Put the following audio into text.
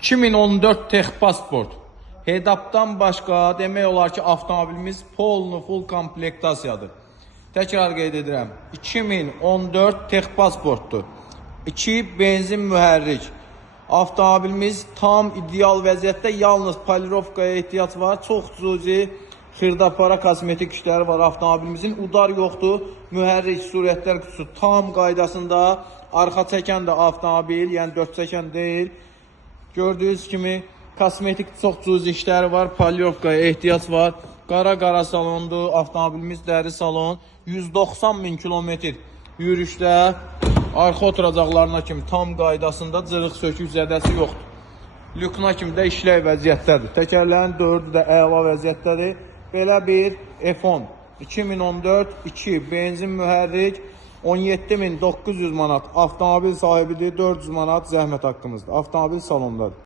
2014 Texpasport. Hedapdan başqa demək olar ki, avtomobilimiz full komplektasiyadır. Təkrar qeyd edirəm. 2014 Texpasportdur. 2 benzin mühərrik. Avtomobilimiz tam ideal vəziyyətdə, yalnız polirovkaya ehtiyac var. Çox cüzi xırdapara kosmetik işləri var avtomobilimizin. Udar yoxdur. Mühərrik sürətlər qutusu tam qaydasında. Arxa çəkən də avtomobil, yəni 4 çəkən deyil. Gördüyünüz kimi kosmetik çox cüzi işləri var. Polirovkaya ehtiyac var. Qara salondur. Avtomobilimiz dəri salon. 190 bin kilometr yürüşdə. Arxa oturacaqlarına kimi tam qaydasında, cırıq sökük zədəsi yoxdur. Lükna kimi də işləy vəziyyətdədir. Təkərlərin 4'ü də əla vəziyyətdədir. Belə bir F10 2014 2 benzin mühərrik 17.900 manat avtomobil sahibidir. 400 manat zəhmət haqqımızdır. Avtomobil salondadır.